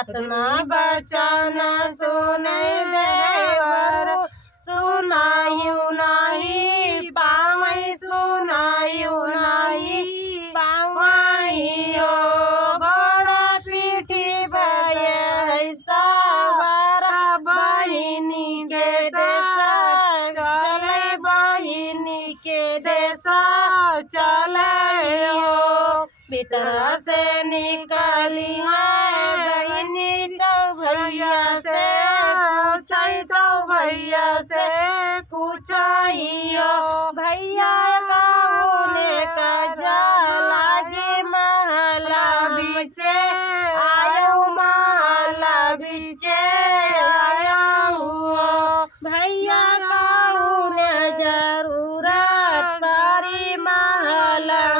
अतना बचन सुनै देवर सुनायु नहीं पावै सुनायु नहीं पावै हो बड़ा पीठी भय सवार बहिनी के देश चले बहिनी के देश चले हो भीतर से निकली है बहिनी तो भैया से पूछै तो भैया से पूछियो भैया कौने का लागे महला बीचे आयो महला बीचे